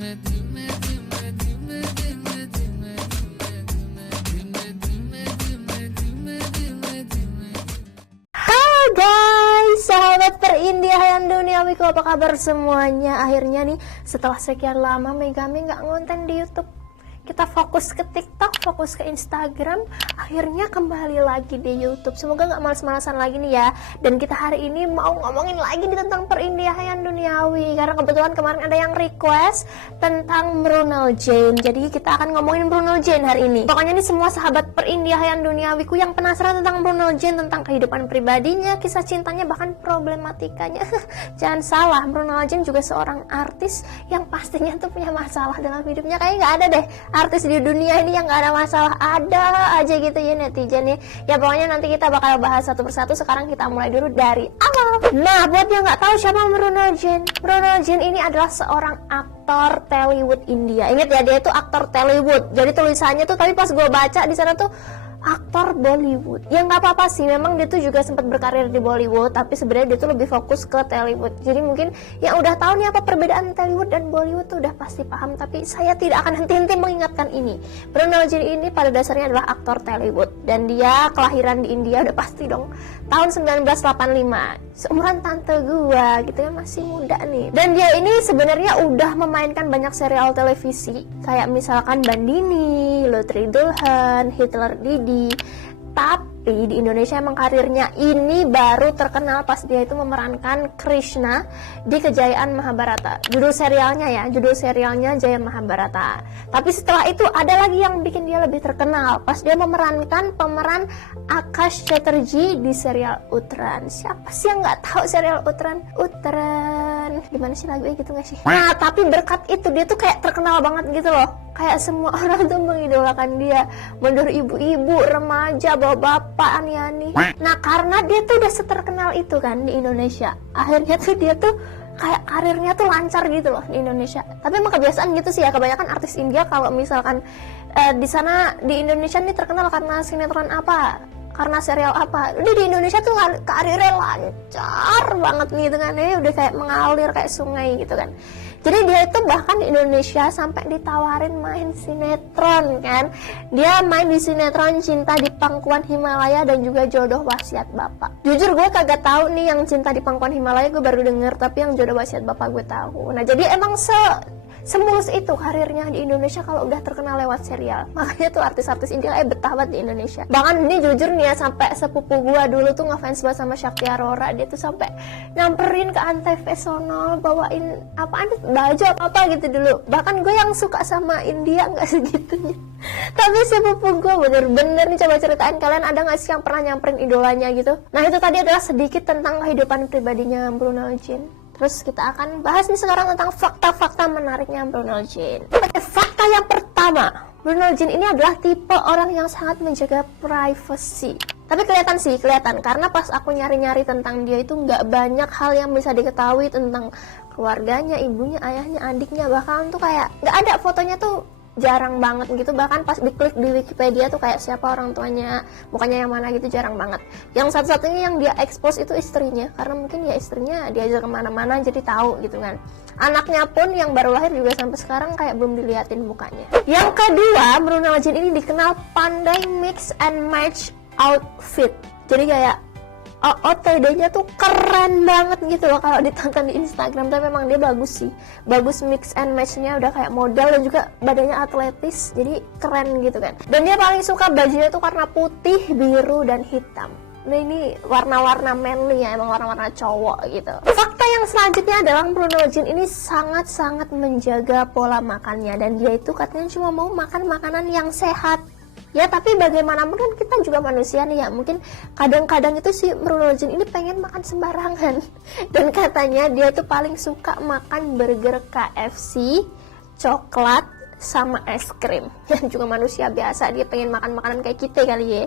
Halo guys, sahabat perindian duniawiku, apa kabar semuanya? Akhirnya nih, setelah sekian lama Megami nggak ngonten di YouTube, kita fokus ke TikTok, fokus ke Instagram, akhirnya kembali lagi di YouTube. Semoga nggak malas-malasan lagi nih ya. Dan kita hari ini mau ngomongin lagi nih tentang perindian duniawi, karena kebetulan kemarin ada yang request tentang Brunel Jane. Jadi kita akan ngomongin Brunel Jane hari ini. Pokoknya nih semua sahabat perindian duniawiku yang penasaran tentang Brunel Jane, tentang kehidupan pribadinya, kisah cintanya, bahkan problematikanya. Jangan salah, Brunel Jane juga seorang artis yang pastinya tuh punya masalah dalam hidupnya. Kayaknya nggak ada deh artis di dunia ini yang gak ada masalah, ada aja gitu ya netizen ya. Ya pokoknya nanti kita bakal bahas satu persatu. Sekarang kita mulai dulu dari awal. Nah, buat yang nggak tahu siapa Brunel Jane, Brunel Jane ini adalah seorang aktor Tollywood India. Ingat ya, dia itu aktor Tollywood. Jadi tulisannya tuh, tapi pas gue baca di sana tuh aktor Bollywood. Ya nggak apa-apa sih, memang dia tuh juga sempat berkarir di Bollywood, tapi sebenarnya dia tuh lebih fokus ke Tollywood. Jadi mungkin yang udah tahu nih apa perbedaan Tollywood dan Bollywood tuh udah pasti paham, tapi saya tidak akan henti-henti mengingatkan ini. Brunel Jane ini pada dasarnya adalah aktor Tollywood, dan dia kelahiran di India, udah pasti dong, tahun 1985. Seumuran tante gua gitu ya, masih muda nih. Dan dia ini sebenarnya udah memainkan banyak serial televisi, kayak misalkan Bandini, Lutri Dulhan, Hitler Didi. Tapi di Indonesia emang karirnya ini baru terkenal pas dia itu memerankan Krishna di Kejayaan Mahabharata. Judul serialnya Jaya Mahabharata. Tapi setelah itu ada lagi yang bikin dia lebih terkenal pas dia memerankan pemeran Akash Chatterjee di serial Uttran. Siapa sih yang nggak tahu serial Uttran? Gimana sih lagunya gitu nggak sih? Nah, tapi berkat itu dia tuh kayak terkenal banget gitu loh. Kayak semua orang tuh mengidolakan dia. Mundur ibu-ibu, remaja, bapak-bapak, ani-ani. Nah, karena dia tuh udah seterkenal itu kan di Indonesia, akhirnya tuh dia tuh kayak karirnya tuh lancar gitu loh di Indonesia. Tapi emang kebiasaan gitu sih ya, kebanyakan artis India kalau misalkan di sana di Indonesia nih terkenal karena sinetron apa, karena serial apa, udah di Indonesia tuh karirnya lancar banget gitu kan ya, udah kayak mengalir kayak sungai gitu kan. Jadi dia itu bahkan di Indonesia sampai ditawarin main sinetron kan. Dia main di sinetron Cinta di Pangkuan Himalaya dan juga Jodoh Wasiat Bapak. Jujur gue kagak tahu nih yang Cinta di Pangkuan Himalaya, gue baru denger, tapi yang Jodoh Wasiat Bapak gue tahu. Nah, jadi emang semulus itu karirnya di Indonesia kalau udah terkenal lewat serial. Makanya tuh artis-artis India betah banget di Indonesia. Bahkan ini jujur nih ya, sampai sepupu gua dulu tuh ngefans banget sama Shakti Arora. Dia tuh sampai nyamperin ke Antv sono, bawain apaan, baju apa gitu dulu. Bahkan gue yang suka sama India nggak segitunya. Tapi sepupu gue bener-bener nih, coba ceritain, kalian ada nggak sih yang pernah nyamperin idolanya gitu? Nah, itu tadi adalah sedikit tentang kehidupan pribadinya Brunel Jane. Terus kita akan bahas nih sekarang tentang fakta-fakta menariknya Brunel Jane. Oke, fakta yang pertama, Brunel Jane ini adalah tipe orang yang sangat menjaga privacy. Tapi kelihatan karena pas aku nyari-nyari tentang dia itu nggak banyak hal yang bisa diketahui tentang keluarganya, ibunya, ayahnya, adiknya, bahkan tuh kayak nggak ada fotonya tuh, jarang banget gitu. Bahkan pas diklik di Wikipedia tuh kayak siapa orang tuanya, mukanya yang mana gitu, jarang banget. Yang satu-satunya yang dia expose itu istrinya, karena mungkin ya istrinya diajak kemana-mana jadi tahu gitu kan. Anaknya pun yang baru lahir juga sampai sekarang kayak belum diliatin mukanya. Yang kedua, Brunel Jane ini dikenal pandai mix and match outfit. Jadi kayak OTD-nya tuh keren banget gitu loh kalau ditonton di Instagram. Tapi memang dia bagus sih, bagus mix and match-nya, udah kayak model dan juga badannya atletis, jadi keren gitu kan. Dan dia paling suka bajunya tuh karena putih, biru, dan hitam. Nah, ini warna-warna manly ya, emang warna-warna cowok gitu. Fakta yang selanjutnya adalah Brunel Jane ini sangat-sangat menjaga pola makannya, dan dia itu katanya cuma mau makan makanan yang sehat. Ya, tapi bagaimanapun kan kita juga manusia nih ya, mungkin kadang-kadang itu si Brunel Jane ini pengen makan sembarangan. Dan katanya dia tuh paling suka makan burger KFC, coklat, sama es krim. Yang juga manusia biasa, dia pengen makan makanan kayak kita kali ya.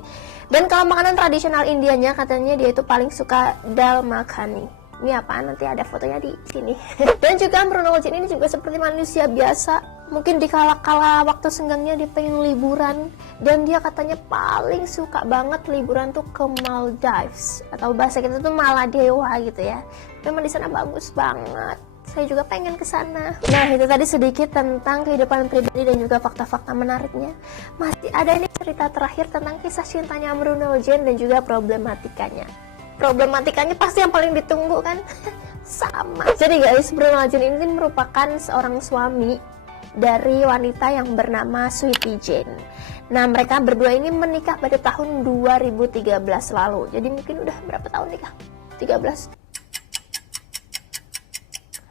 Dan kalau makanan tradisional Indianya katanya dia itu paling suka dal makhani. Ini apaan, nanti ada fotonya di sini. Dan juga Brunel Jane ini juga seperti manusia biasa, mungkin di kala-kala waktu senggangnya dia pengen liburan, dan dia katanya paling suka banget liburan tuh ke Maldives, atau bahasa kita tuh Maladewa gitu ya. Memang di sana bagus banget. Saya juga pengen ke sana. Nah, itu tadi sedikit tentang kehidupan pribadi dan juga fakta-fakta menariknya. Masih ada nih cerita terakhir tentang kisah cintanya Brunel Jen dan juga problematikanya. Problematikanya pasti yang paling ditunggu kan? Sama. Jadi guys, Brunel Jen ini merupakan seorang suami dari wanita yang bernama Sweety Jane. Nah, mereka berdua ini menikah pada tahun 2013 lalu. Jadi mungkin udah berapa tahun nikah? 13.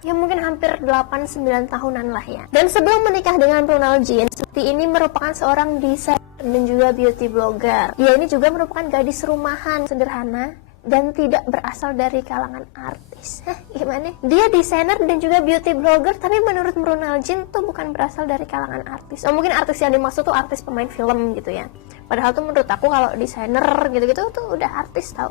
Ya mungkin hampir 8-9 tahunan lah ya. Dan sebelum menikah dengan Brunel Jen, Sweety ini merupakan seorang desainer dan juga beauty blogger. Dia ini juga merupakan gadis rumahan sederhana dan tidak berasal dari kalangan artis. Gimana? Dia desainer dan juga beauty blogger, tapi menurut Brunel Jen tuh bukan berasal dari kalangan artis. Oh, mungkin artis yang dimaksud tuh artis pemain film gitu ya. Padahal tuh menurut aku kalau desainer gitu-gitu tuh udah artis tau.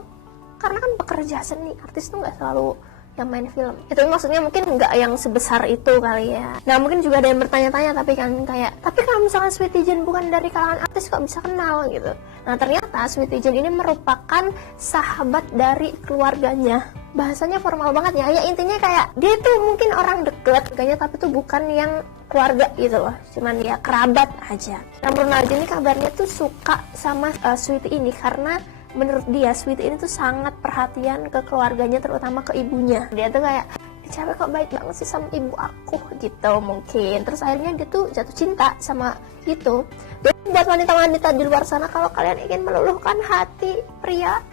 Karena kan pekerja seni, artis tuh nggak selalu yang main film. Itu maksudnya mungkin nggak yang sebesar itu kali ya. Nah, mungkin juga ada yang bertanya-tanya tapi kan kayak, tapi kalau misalkan Sweety Jane bukan dari kalangan artis kok bisa kenal gitu. Nah, ternyata Sweety Jane ini merupakan sahabat dari keluarganya. Bahasanya formal banget ya. Ya intinya kayak dia tuh mungkin orang deket kayaknya, tapi tuh bukan yang keluarga gitu loh. Cuman ya kerabat aja. Nah, Brunel Jen ini kabarnya tuh suka sama Sweety ini karena menurut dia Sweety ini tuh sangat perhatian ke keluarganya, terutama ke ibunya. Dia tuh kayak, cewek kok baik banget sih sama ibu aku gitu mungkin. Terus akhirnya dia tuh jatuh cinta sama itu. Dan buat wanita-wanita di luar sana, kalau kalian ingin meluluhkan hati pria,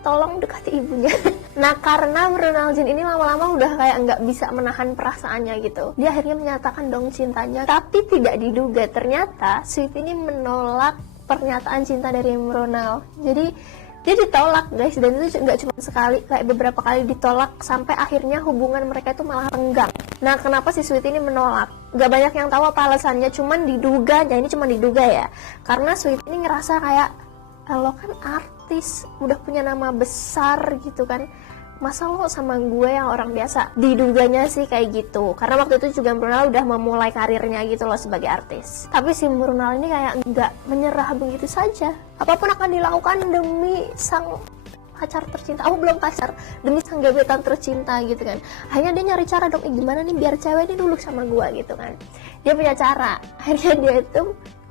tolong dekati ibunya. Nah, karena Brunel Jen ini lama-lama udah kayak nggak bisa menahan perasaannya gitu, dia akhirnya menyatakan dong cintanya. Tapi tidak diduga ternyata Sweety ini menolak pernyataan cinta dari Brunel. Jadi dia ditolak guys, dan itu nggak cuma sekali, kayak beberapa kali ditolak sampai akhirnya hubungan mereka itu malah renggang. Nah, kenapa si Sweety ini menolak? Gak banyak yang tahu apa alasannya, cuman diduga, ya ini cuma diduga ya. Karena Sweety ini ngerasa kayak, lo kan artis, udah punya nama besar gitu kan, masa lo sama gue yang orang biasa? Diduganya sih kayak gitu, karena waktu itu juga Brunel udah memulai karirnya gitu loh sebagai artis. Tapi si Brunel ini kayak nggak menyerah begitu saja, apapun akan dilakukan demi sang pacar tercinta. Aku belum pacar, demi sang gebetan tercinta gitu kan. Akhirnya dia nyari cara dong, gimana nih biar cewek ini dulu sama gue gitu kan. Dia punya cara. Akhirnya dia itu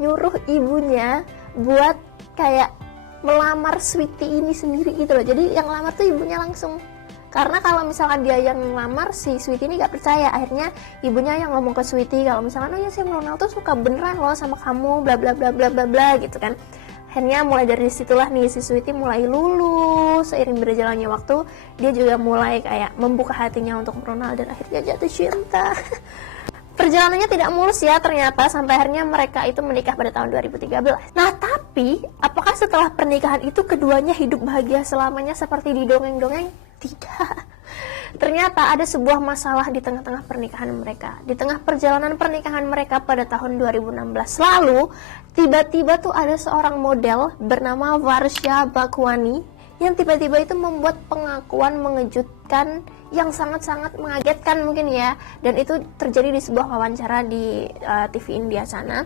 nyuruh ibunya buat kayak melamar Sweety ini sendiri gitu loh. Jadi yang lamar tuh ibunya langsung. Karena kalau misalkan dia yang ngelamar, si Sweety ini gak percaya. Akhirnya ibunya yang ngomong ke Sweety kalau misalkan, oh ya si Brunel tuh suka beneran loh sama kamu, bla bla bla bla bla bla gitu kan. Akhirnya mulai dari situlah nih si Sweety mulai lulus. Seiring berjalannya waktu, dia juga mulai kayak membuka hatinya untuk Brunel dan akhirnya jatuh cinta. Perjalanannya tidak mulus ya ternyata, sampai akhirnya mereka itu menikah pada tahun 2013. Nah, tapi apakah setelah pernikahan itu keduanya hidup bahagia selamanya seperti di dongeng-dongeng? Tidak. Ternyata ada sebuah masalah di tengah-tengah pernikahan mereka. Di tengah perjalanan pernikahan mereka pada tahun 2016 lalu, tiba-tiba tuh ada seorang model bernama Varsha Bhagwani yang tiba-tiba itu membuat pengakuan mengejutkan yang sangat-sangat mengagetkan mungkin ya. Dan itu terjadi di sebuah wawancara di TV India sana,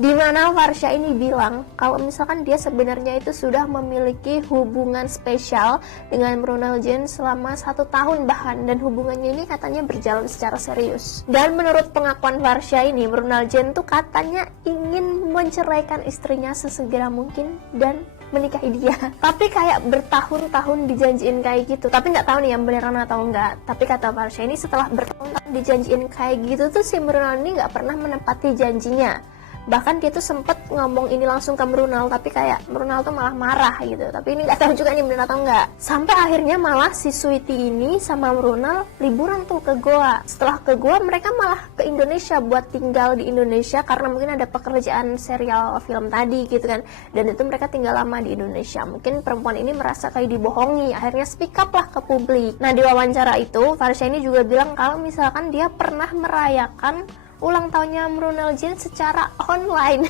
di mana Varsha ini bilang kalau misalkan dia sebenarnya itu sudah memiliki hubungan spesial dengan Brunel Jen selama 1 tahun bahkan, dan hubungannya ini katanya berjalan secara serius. Dan menurut pengakuan Varsha ini, Brunel Jen tuh katanya ingin menceraikan istrinya sesegera mungkin dan menikahi dia. Tapi kayak bertahun-tahun dijanjiin kayak gitu. Tapi nggak tahu nih yang beneran atau enggak. Tapi kata Varsha ini, setelah bertahun-tahun dijanjiin kayak gitu tuh si Brunel ini nggak pernah menepati janjinya. Bahkan dia tuh sempet ngomong ini langsung ke Brunel, tapi kayak Brunel tuh malah marah gitu. Tapi ini nggak tahu juga nih bener atau enggak. Sampai akhirnya malah si Sweety ini sama Brunel liburan tuh ke Goa. Setelah ke Goa, mereka malah ke Indonesia buat tinggal di Indonesia karena mungkin ada pekerjaan serial film tadi gitu kan. Dan itu mereka tinggal lama di Indonesia. Mungkin perempuan ini merasa kayak dibohongi, akhirnya speak up lah ke publik. Nah, di wawancara itu Varsha ini juga bilang kalau misalkan dia pernah merayakan ulang tahunnya Brunel Jen secara online.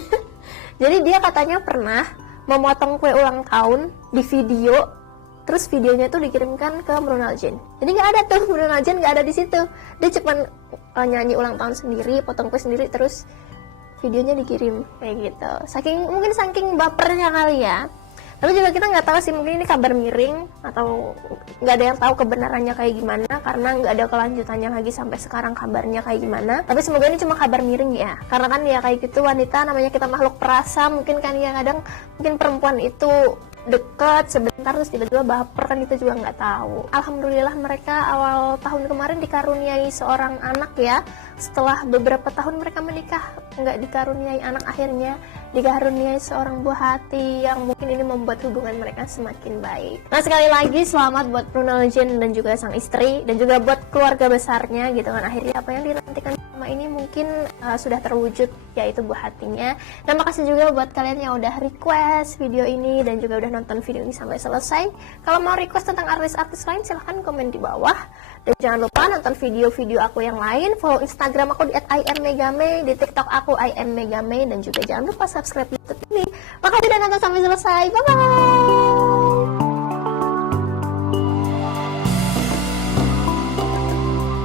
Jadi dia katanya pernah memotong kue ulang tahun di video, terus videonya itu dikirimkan ke Brunel Jen. Jadi nggak ada tuh, Brunel Jen nggak ada di situ. Dia cuma nyanyi ulang tahun sendiri, potong kue sendiri, terus videonya dikirim kayak gitu. Mungkin saking bapernya kali ya. Tapi juga kita nggak tahu sih, mungkin ini kabar miring atau nggak ada yang tahu kebenarannya kayak gimana, karena nggak ada kelanjutannya lagi sampai sekarang kabarnya kayak gimana. Tapi semoga ini cuma kabar miring ya, karena kan ya kayak gitu, wanita namanya kita makhluk perasa, mungkin kan ya kadang mungkin perempuan itu deket sebentar terus tiba-tiba baper, kan kita juga nggak tahu. Alhamdulillah mereka awal tahun kemarin dikaruniai seorang anak ya, setelah beberapa tahun mereka menikah nggak dikaruniai anak, akhirnya dikaruniai seorang buah hati yang mungkin ini membuat hubungan mereka semakin baik. Nah, sekali lagi selamat buat Brunel Jen dan juga sang istri, dan juga buat keluarga besarnya gitu kan. Akhirnya apa yang dinantikan selama ini mungkin sudah terwujud, yaitu buah hatinya. Dan makasih juga buat kalian yang udah request video ini dan juga udah nonton video ini sampai selesai. Kalau mau request tentang artis-artis lain silahkan komen di bawah. Dan jangan lupa nonton video-video aku yang lain, follow Instagram aku di @immegame, di TikTok aku immegame, dan juga jangan lupa subscribe YouTube ini. Makasih udah nonton sampai selesai. Bye bye.